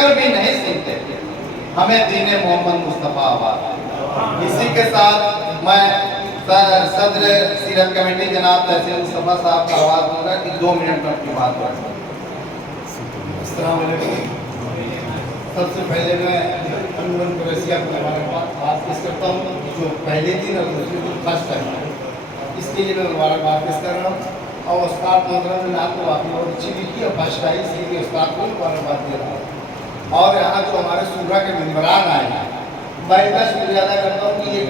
کر بھی نہیں سنتے، ہمیں دین محمد مصطفیٰ آباد۔ اسی کے ساتھ میں صدر سیرت کمیٹی جناب تحسین مصطفیٰ صاحب کا آواز دوں گا کہ 2 منٹ میں اپنی بات کریں۔ السلام علیکم۔ سب سے پہلے میں انجمن قریشیہ کو مبارکباد پیش کرتا ہوں، جو پہلے دن اور دوسرے دن فرسٹ ہے، اس کے لیے میں مبارکباد پیش کر رہا ہوں۔ اور استاد محترم نے آپ کو واقعی بہت اچھی بھی کی اور فرسٹ آئی، اس لیے استاد کو مبارکباد دے رہا ہوں۔ اور یہاں جو ہمارے صوبہ کے ممبران آئے ہیں، میں ان کا شکریہ ادا کرتا ہوں کہ یہ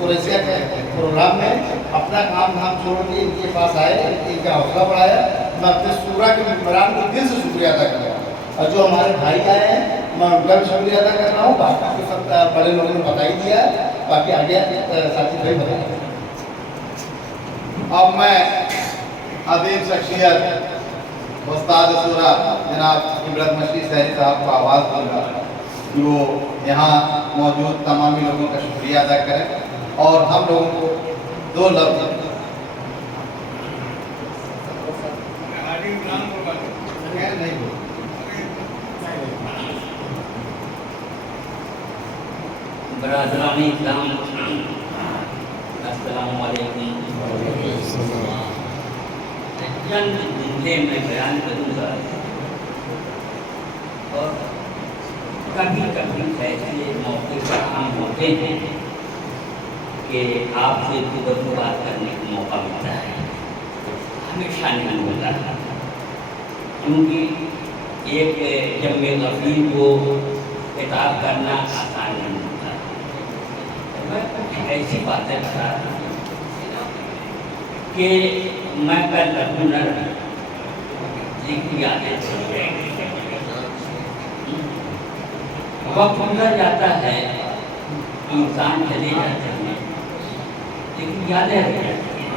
قریشیہ کے پروگرام میں اپنا کام دھام چھوڑ کے ان کے پاس آئے، ان کا حوصلہ بڑھایا۔ میں اپنے صوبہ کے ممبران کو دل سے شکریہ ادا کر رہا ہوں، اور جو ہمارے بھائی آئے ہیں میں ان کا بھی شکریہ ادا کر رہا ہوں۔ باقی کے سب بڑے لوگوں نے بتا ہی دیا ہے، باقی آگے ساتھی بھائی بتائیں گے۔ اب میں عظیم شخصیت استاد سورہ جناب عبرت مشری سہری صاحب کو آواز دوں گا کہ وہ یہاں موجود تمامی لوگوں کا شکریہ ادا کریں اور ہم لوگوں کو 2 لفظ برادران اسلام، السلام علیکم۔ چند جملے میں بیان کروں گا، اور کبھی کبھی ایسے موقع پر ہم ہوتے ہیں کہ آپ سے خود بات کرنے کا موقع ملتا ہے، ہمیشہ نہیں ہوتا، کیونکہ ایک جمع غفیر کو خطاب کرنا آسان نہیں ہوتا۔ میں کچھ ایسی باتیں بتا رہا ہوں کہ میں کل ہنر یادیں چل رہے ہیں، وقت گزر جاتا ہے، انسان چلے جاتے ہیں، لیکن یادیں رہ جاتی ہیں۔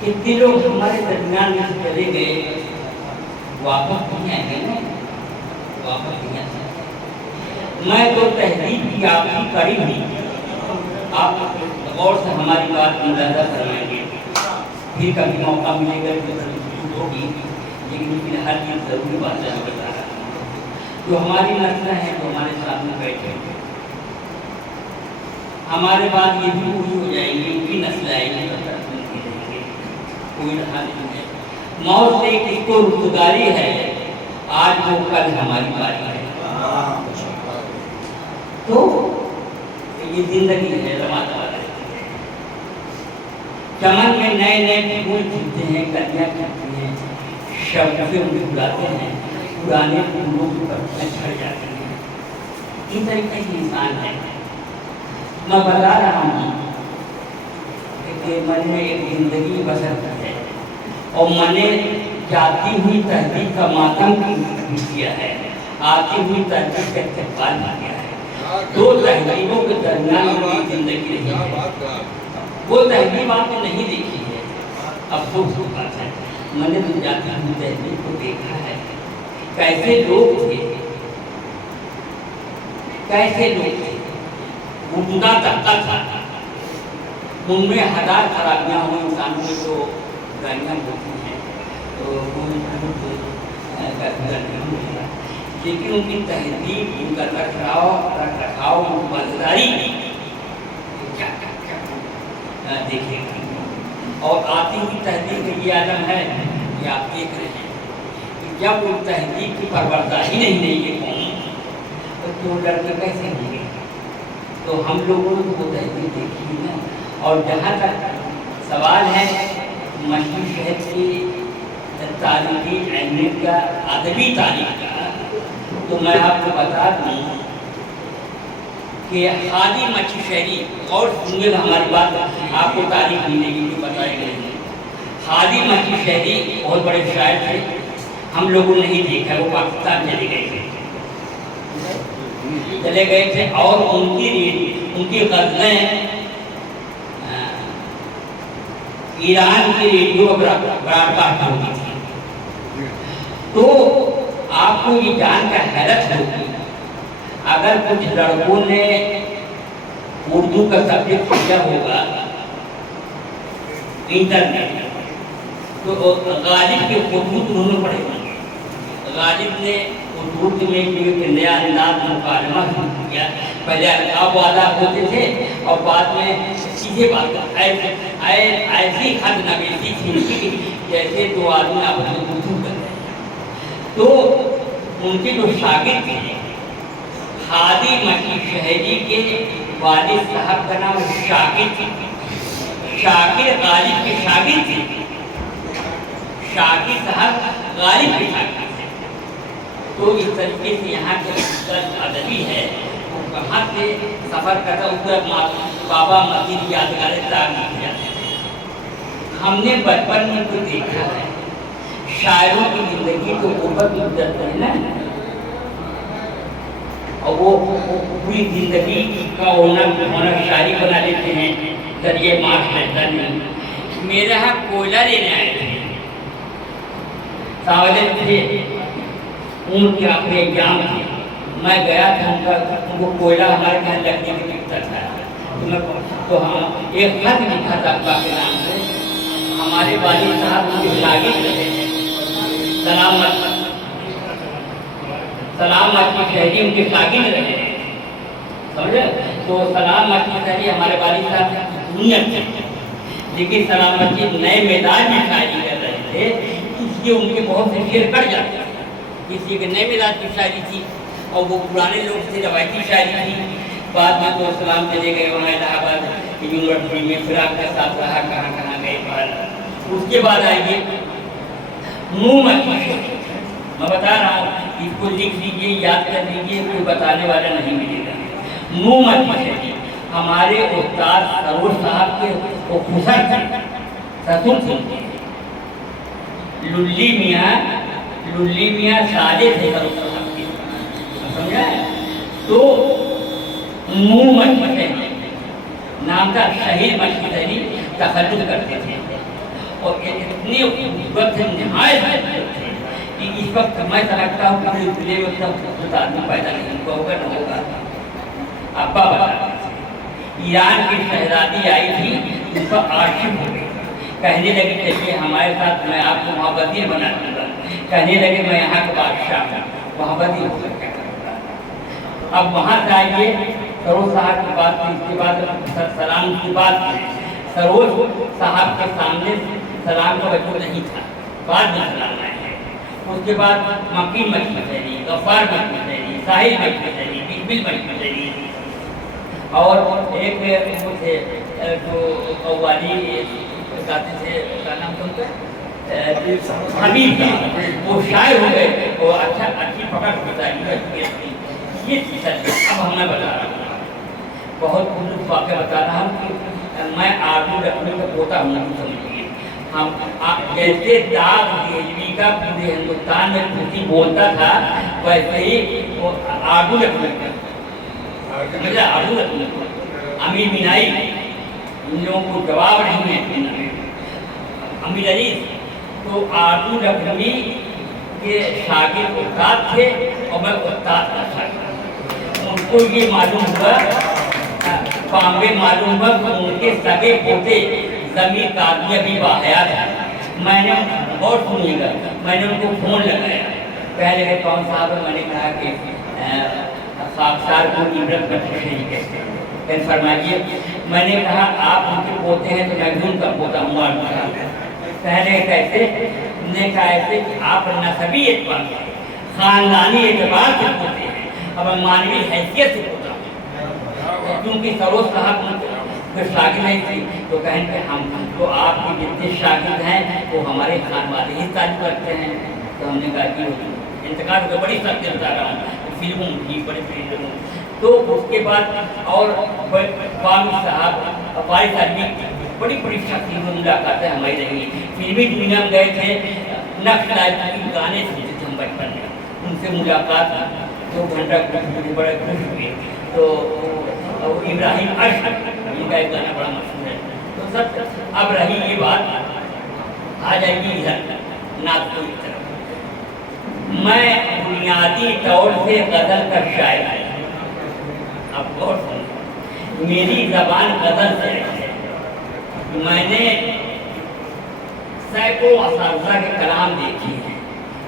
کتنے لوگ ہمارے درمیان میں چلے گئے، واپس نہیں آئیں گے نا، واپس نہیں آتے۔ میں تو تحریر کی آپ کی کری ہوئی، آپ غور سے ہماری بات ملاحظہ کروائیں گے، پھر کبھی موقع ملے گا تو ہوگی، لیکن فی الحال یہ ضروری بات ہے بتا رہا ہوں۔ جو ہماری نسل ہے جو ہمارے سامنے بیٹھے ہیں، ہمارے بعد یہ بھی پوری ہو جائیں گے، ان کی نسل آئے گی، کوئی رہا نہیں ہے۔ موت سے کس کو رخساری ہے، آج وہ کل ہماری باری ہے۔ تو یہ زندگی ہے، رمادہ ہے، چمن میں نئے نئے پھول کھلتے ہیں، کلیاں کھلتی ہیں، شبنمیں اڑاتے ہیں، پرانے پھولوں کی پتیاں جھڑ جاتی ہیں۔ اس طریقے سے انسان ہے۔ میں بتا رہا ہوں کہ میں نے ایک زندگی بسر کی ہے، اور میں نے جاتی ہوئی تہذیب کا ماتم بھی کیا ہے، آتی ہوئی تہذیب کا استقبال بھی کیا ہے۔ 2 تہذیبوں کے درمیان میری زندگی رہی ہے، وہ تہذیب آپ نے نہیں دیکھی ہے، افسوس کی بات ہے۔ میں نے تو جاتی ہوئی تہذیب کو دیکھا ہے، کیسے لوگ تھے، کیسے لوگ تھے، گمگا طبقہ تھا، ان میں ہزار خرابیاں ہوئی، انسانوں میں جو گالیاں ہوتی ہیں تو لیکن ان کی تہذیب، ان کا رکھ رکھاؤ، ان کی بازداری دیکھے گی۔ اور آتی ہوئی تہذیب کا یہ عالم ہے کہ آپ دیکھ رہے ہیں کہ جب ان تہذیب کی پروردگاری نہیں دیں گے قوم تو لڑکے کیسے ہوں گے؟ تو ہم لوگوں نے وہ تہذیب دیکھی ہے۔ اور جہاں تک سوال ہے مشہور شہر کی تاریخی اہمیت کا، ادبی تاریخ کا، تو میں آپ کو بتا دوں کہ حاجی مچھی شہری، اور سنیے گا ہماری بات، آپ کو تاریخ ملے گی جو بتائے گئے ہیں۔ حاجی مچھی شہری بہت بڑے شاعر تھے، ہم لوگوں نے نہیں دیکھا، وہ پاکستان چلے گئے تھے، اور ان کی غزلیں ایران کی ریڈیو براڈ کاسٹ ہوتی تھی۔ تو آپ کو یہ جان کر حیرت ہوگی، اگر کچھ لڑکوں نے اردو کا سبجیکٹ کیا ہوگا انٹر میں، تو غالب کے خطوط انہوں نے پڑھے ہوں گے، غالب نے اردو میں ایک نیا انداز مکالمہ کیا. پہلے القاب والا ہوتے تھے اور بعد میں سیدھے بات ایسی خط نویسی تھی جیسے دو آدمی آپس میں گفتگو کر رہے ہیں. تو ان کے جو شاگرد تھے ہادی مکی شہری کے والد صاحب کا نام شاکر تھے. شاکر غالب کے شاگرد تھے. شاکر صاحب غالب کے شاگرد تھے. تو اس طریقے سے یہاں کے ادبی ہے وہ کہاں سے سفر کرتا اس کا بابا مسجد یادگار تعمیر کیا. ہم نے بچپن میں تو دیکھا ہے شاعروں کی زندگی تو اوپر گزرتا ہے نا, اور وہ پوری زندگی کا ہونا شاعری بنا لیتے ہیں ذریعے معاش رہتا نہیں. میرے یہاں کوئلہ لینے آئے تھے, ساولت تھے, ان کے اپنے ایگزام تھے. میں گیا تھا ان کو کوئلہ ہمارے یہاں لکڑی میں بکتا تھا. تو ہم ایک خط لکھا تھا ابا کے نام سے. ہمارے والد صاحب ان کے شاگرد رہے ہیں. سلام مکی شہری ان کے شاگرد رہے ہیں, سمجھے. تو سلام مکی شہری ہمارے والد صاحب کی دنیا تھے, لیکن سلام مکی نئے میدان میں شاعری کر رہے تھے, اس لیے ان کے بہت سے شعر کٹ جاتے ہیں. اس لیے کہ نئے میدان کی شاعری تھی اور وہ پرانے لوگ سے روایتی شاعری تھی. بعد میں تو سلام چلے گئے وہاں الہ آباد یونیورسٹی میں, پھر آپ کا ساتھ رہا کہاں کہاں گئے باہر. اس کے بعد آئیے منہ مکی شہری. میں بتا رہا ہوں اس کو لکھ لیجیے, یاد کر لیجیے, کوئی بتانے والا نہیں ملے گا. منہ مکی شہری ہمارے استاد سرور صاحب کے وہ خسر تھے, سسر تھے. للی میاں سالے تھے سرور صاحب کے, سمجھا. تو منہ مکی شہری نام کا شہید مکی شہری تخلص کرتے تھے اور اتنے خوبصورت تھے, نہایت تھے کہ اس وقت میں سمجھتا ہوں کہ پورے وقت آدمی پیدا نہیں ہوگا نہ ہوگا. ابا بتا ایران کی شہزادی آئی تھی, اس پر عاشق ہو گئی, کہنے لگے چلیے ہمارے ساتھ, میں آپ کو وہاں وزیر بنا دوں گا. کہنے لگے میں یہاں کا بادشاہ ہوں, وہاں وزیر ہو کر کیا کروں گا. اب وہاں سے آئیے سروج صاحب کی بات کی. اس کے بعد سلام کی بات کی. سروج صاحب کے سامنے سلام کا وجود نہیں تھا, بعد میں سلام آئے ہیں. اس کے بعد مکین مکی شہری, غفار مکی شہری, ساحل مکی شہری, بکبل مکی شہری, اور ایک وہ تھے جو قوالی گاتے تھے, کا نام سنتے حبیب, وہ شاعر ہو گئے, وہ اچھی پکڑ ہوتا ہے. یہ اب ہمیں بتا رہا ہوں, بہت خوبصورت واقعہ بتا رہا ہوں کہ میں آرڈو لکھنؤ کا پوتا ہوں, سمجھیے. ہم جیسے داغ دیجوی کا پورے ہندوستان میں کرسی بولتا تھا, ویسے ہی وہ آرڈو لکھنؤ کا آرڈو لکھنؤ امیر مینائی, ان لوگوں کو جواب نہیں ہے. امیر علی تو آرڈو لکھنوی کے شاگرد استاد تھے اور میں استاد کا شاگرد. ان کو یہ معلوم ہوا, بامبے معلوم ہوا کہ ان کے سگے پوتے زمین کاغذی ابھی باحیات ہے. میں نے بہت سنیے گا, میں نے ان کو فون لگایا, پہلے کہ کون صاحب ہے. میں نے کہا کہ خاکسار کو عبرت بخش نہیں کہتے ہیں, فرمائیے. میں نے کہا آپ ان کے پوتے ہیں تو میں بھی ان کا پوتا ہوں. پہلے کیسے, نے کہا ایسے کہ آپ نسبی اعتبار سے, خاندانی اعتبار سے پوتے ہیں, اب مانوی حیثیت سے پوتا ہوں. کیونکہ سروج صاحب پھر شاگرد نہیں تھی تو کہیں کہ ہم تو آپ کے جتنے شاگرد ہیں وہ ہمارے خاندان ہی تعلق کرتے ہیں. تو ہم نے کہا کہ انتقال تو بڑی سخت بتا رہا ہوں, فلموں کی بڑی فلموں. تو اس کے بعد اور فاروق صاحب فارغ صاحب بڑی بڑی شخصیت میں ملاقاتیں ہماری رہی. فلمی دنیا میں گئے تھے, نقش لائف کے گانے سنتے تھے ہم بچپن میں, ان سے ملاقات 2 گھنٹہ بڑے خوش ہوئے. تو ابراہیم عشق ان کا ایک گانا بڑا مشہور ہے. تو سب اب رہی یہ بات, آ جائے گی ادھر نعت کو اس طرف. میں بنیادی طور سے غزل کا شاعر ہوں. اب غور سنیں, میری زبان غزل سے ہے. میں نے سینکڑوں اساتذہ کے کلام دیکھے ہیں,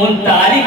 39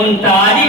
39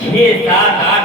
6, 7, 8,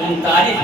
39